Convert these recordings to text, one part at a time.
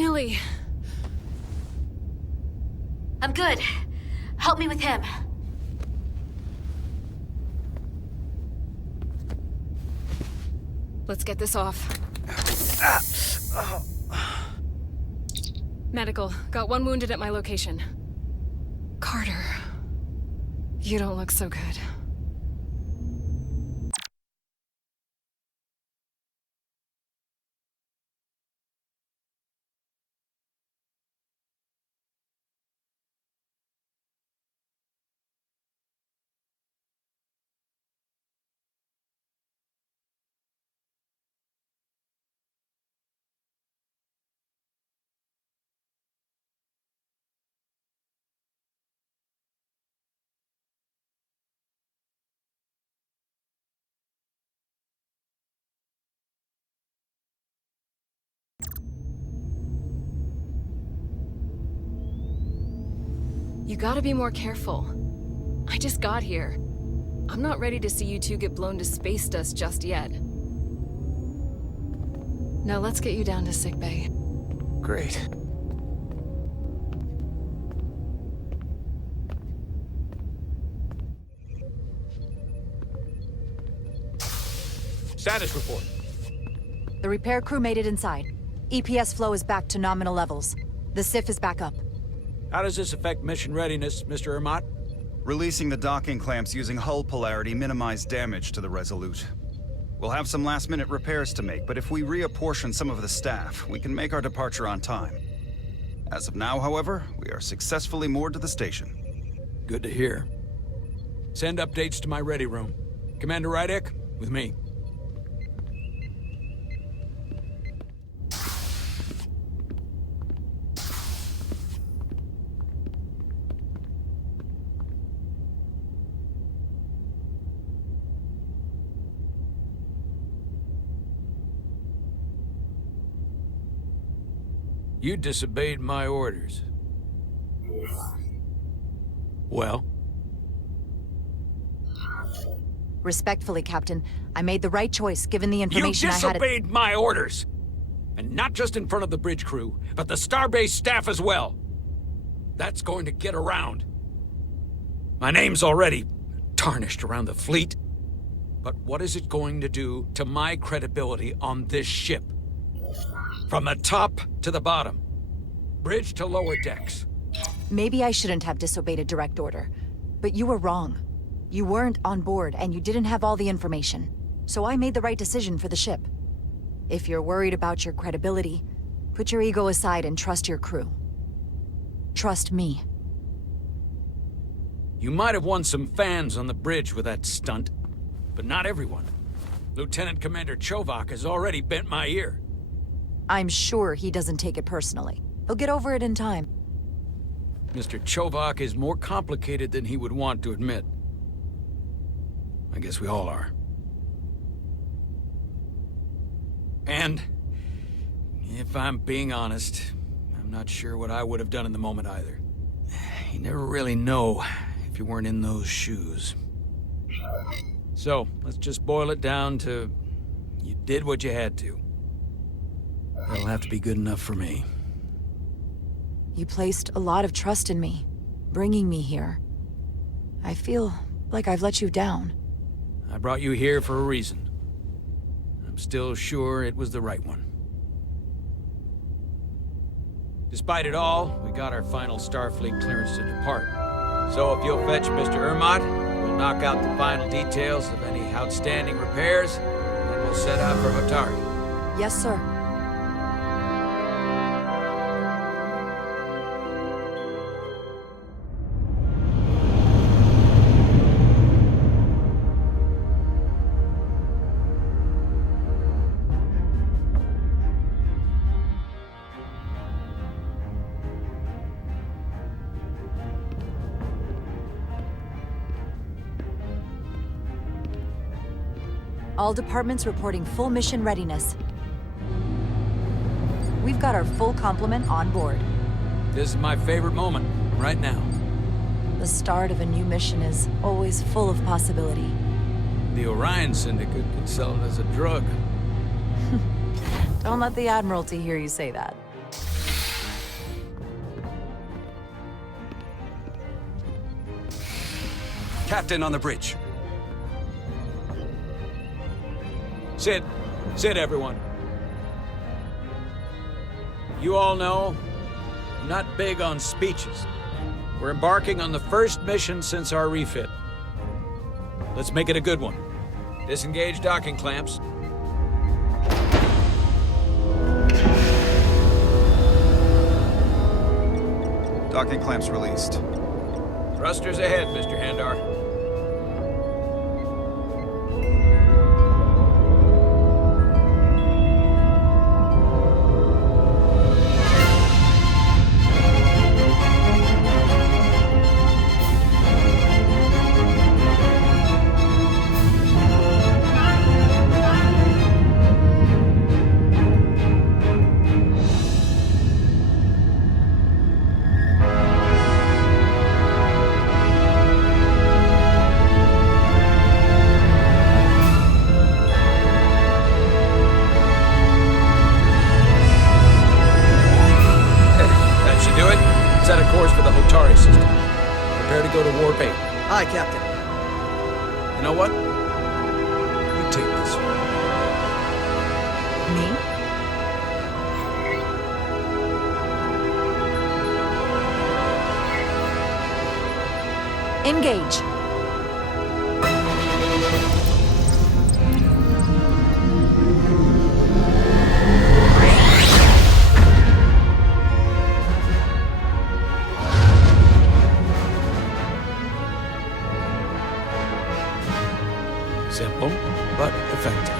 Nilly. I'm good. Help me with him. Let's get this off. Medical. Got one wounded at my location. Carter. You don't look so good. You gotta be more careful. I just got here. I'm not ready to see you two get blown to space dust just yet. Now let's get you down to sickbay. Great. Status report. The repair crew made it inside. EPS flow is back to nominal levels. The SIF is back up. How does this affect mission readiness, Mr. Ermot? Releasing the docking clamps using hull polarity minimized damage to the Resolute. We'll have some last-minute repairs to make, but if we reapportion some of the staff, we can make our departure on time. As of now, however, we are successfully moored to the station. Good to hear. Send updates to my ready room. Commander Rydek, with me. You disobeyed my orders. Well? Respectfully, Captain, I made the right choice given the information I had. You disobeyed my orders! And not just in front of the bridge crew, but the Starbase staff as well. That's going to get around. My name's already tarnished around the fleet. But what is it going to do to my credibility on this ship? From the top to the bottom. Bridge to lower decks. Maybe I shouldn't have disobeyed a direct order, but you were wrong. You weren't on board, and you didn't have all the information. So I made the right decision for the ship. If you're worried about your credibility, put your ego aside and trust your crew. Trust me. You might have won some fans on the bridge with that stunt, but not everyone. Lieutenant Commander Chovak has already bent my ear. I'm sure he doesn't take it personally. He'll get over it in time. Mr. Chovak is more complicated than he would want to admit. I guess we all are. And, if I'm being honest, I'm not sure what I would have done in the moment either. You never really know if you weren't in those shoes. So, let's just boil it down to, you did what you had to. That'll have to be good enough for me. You placed a lot of trust in me, bringing me here. I feel like I've let you down. I brought you here for a reason. I'm still sure it was the right one. Despite it all, we got our final Starfleet clearance to depart. So if you'll fetch Mr. Ermot, we'll knock out the final details of any outstanding repairs, and we'll set out for Hatari. Yes, sir. All departments reporting full mission readiness. We've got our full complement on board. This is my favorite moment, right now. The start of a new mission is always full of possibility. The Orion Syndicate could sell it as a drug. Don't let the Admiralty hear you say that. Captain on the bridge. Sit. Sit, everyone. You all know, I'm not big on speeches. We're embarking on the first mission since our refit. Let's make it a good one. Disengage docking clamps. Docking clamps released. Thrusters ahead, Mr. Handar. Prepare to go to Warp 8. Aye, Captain. You know what? You take this one. Me? Engage. Simple, but effective.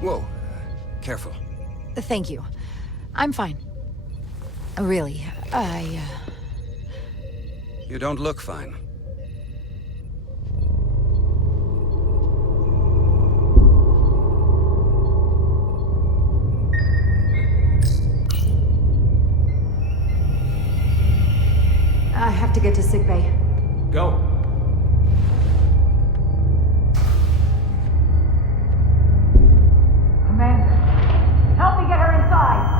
Whoa. Careful. Thank you. I'm fine. Really, You don't look fine. I have to get to sickbay. Go. Commander, help me get her inside!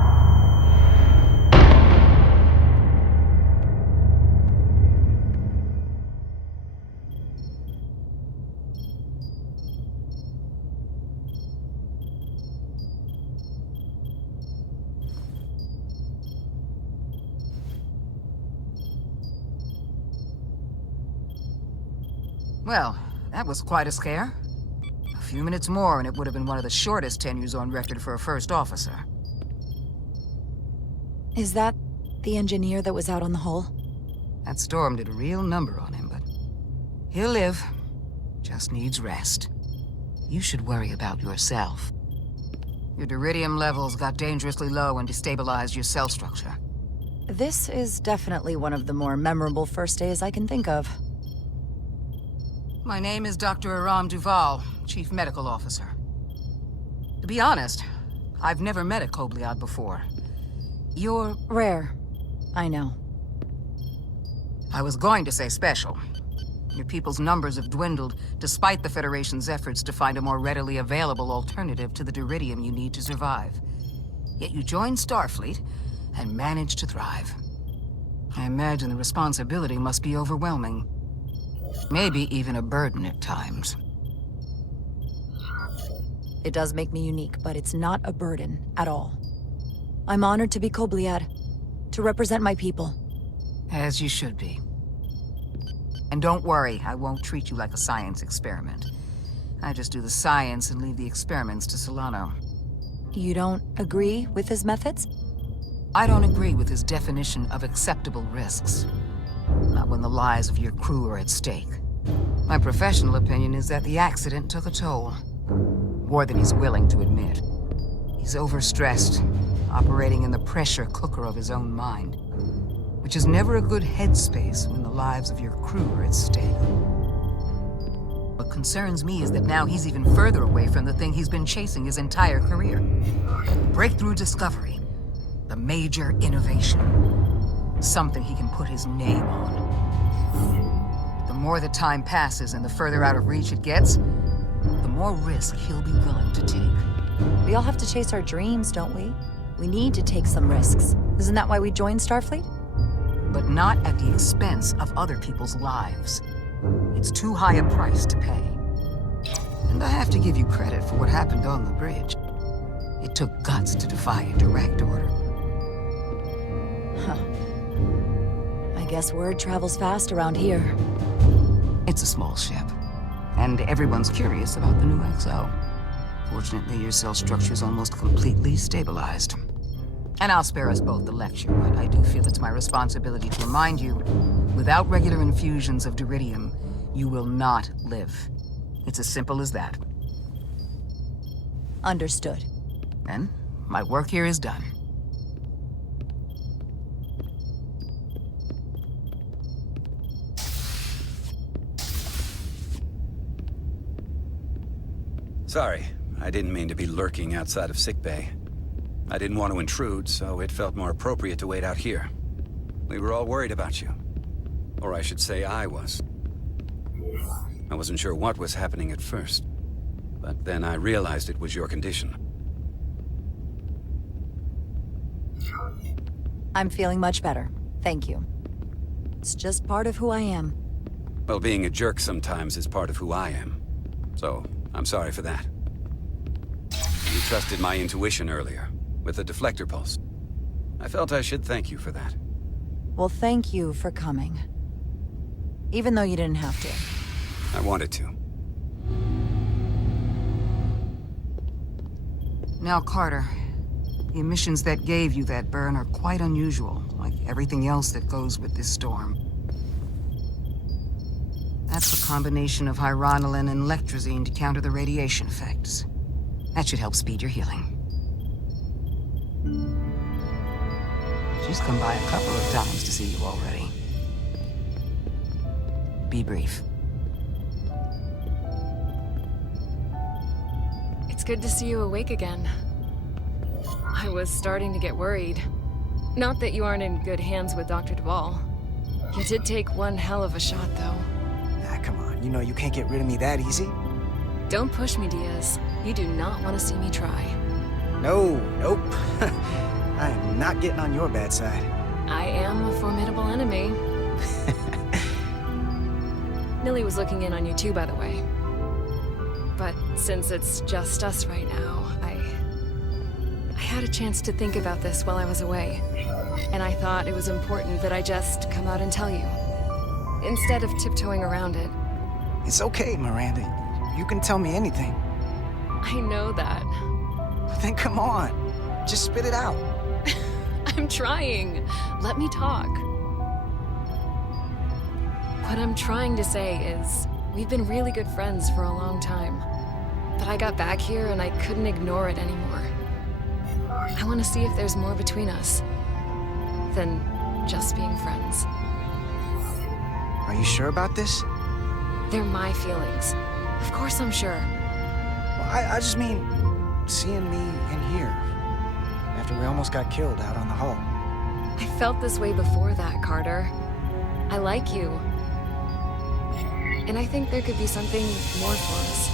Well, that was quite a scare. A few minutes more and it would have been one of the shortest tenures on record for a first officer. Is that the engineer that was out on the hull? That storm did a real number on him, but he'll live. Just needs rest. You should worry about yourself. Your duridium levels got dangerously low and destabilized your cell structure. This is definitely one of the more memorable first days I can think of. My name is Dr. Aram Duval, Chief Medical Officer. To be honest, I've never met a Kobliad before. You're... Rare. I know. I was going to say special. Your people's numbers have dwindled, despite the Federation's efforts to find a more readily available alternative to the duridium you need to survive. Yet you joined Starfleet, and managed to thrive. I imagine the responsibility must be overwhelming. Maybe even a burden at times. It does make me unique, but it's not a burden at all. I'm honored to be Kobliad, to represent my people. As you should be. And don't worry, I won't treat you like a science experiment. I just do the science and leave the experiments to Solano. You don't agree with his methods? I don't agree with his definition of acceptable risks. Not when the lives of your crew are at stake. My professional opinion is that the accident took a toll. More than he's willing to admit. He's overstressed, operating in the pressure cooker of his own mind. Which is never a good headspace when the lives of your crew are at stake. What concerns me is that now he's even further away from the thing he's been chasing his entire career. Breakthrough discovery. The major innovation. Something he can put his name on. The more the time passes and the further out of reach it gets, the more risk he'll be willing to take. We all have to chase our dreams, don't we? We need to take some risks. Isn't that why we joined Starfleet? But not at the expense of other people's lives. It's too high a price to pay. And I have to give you credit for what happened on the bridge. It took guts to defy a direct order. Huh. I guess word travels fast around here. It's a small ship, and everyone's curious about the new XO. Fortunately, your cell structure's almost completely stabilized. And I'll spare us both the lecture, but I do feel it's my responsibility to remind you, without regular infusions of Duridium, you will not live. It's as simple as that. Understood. And my work here is done. Sorry, I didn't mean to be lurking outside of sickbay. I didn't want to intrude, so it felt more appropriate to wait out here. We were all worried about you. Or I should say I was. I wasn't sure what was happening at first. But then I realized it was your condition. I'm feeling much better. Thank you. It's just part of who I am. Well, being a jerk sometimes is part of who I am. So, I'm sorry for that. You trusted my intuition earlier, with the deflector pulse. I felt I should thank you for that. Well, thank you for coming. Even though you didn't have to. I wanted to. Now, Carter, the emissions that gave you that burn are quite unusual, like everything else that goes with this storm. That's a combination of hyronolin and lectrazine to counter the radiation effects. That should help speed your healing. She's come by a couple of times to see you already. Be brief. It's good to see you awake again. I was starting to get worried. Not that you aren't in good hands with Dr. Duvall. You did take one hell of a shot, though. Ah, come on. You know you can't get rid of me that easy. Don't push me, Diaz. You do not want to see me try. No, nope. I am not getting on your bad side. I am a formidable enemy. Millie was looking in on you too, by the way. But since it's just us right now, I had a chance to think about this while I was away. And I thought it was important that I just come out and tell you. Instead of tiptoeing around it. It's okay, Miranda. You can tell me anything. I know that. Then come on. Just spit it out. I'm trying. Let me talk. What I'm trying to say is, we've been really good friends for a long time. But I got back here and I couldn't ignore it anymore. I want to see if there's more between us than just being friends. Are you sure about this? They're my feelings. Of course I'm sure. Well, I just mean, seeing me in here. After we almost got killed out on the hull. I felt this way before that, Carter. I like you. And I think there could be something more for us.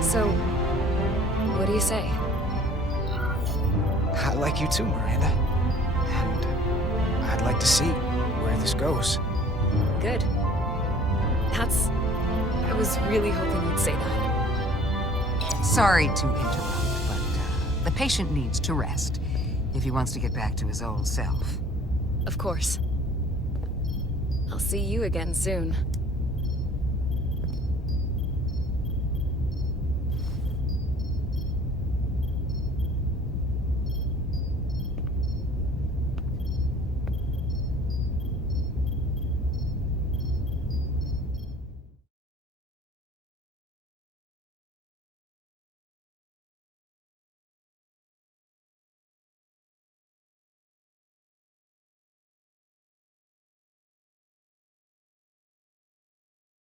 So, what do you say? I like you too, Miranda. And I'd like to see where this goes. Good. I was really hoping you'd say that. Sorry to interrupt, but the patient needs to rest if he wants to get back to his old self. Of course. I'll see you again soon.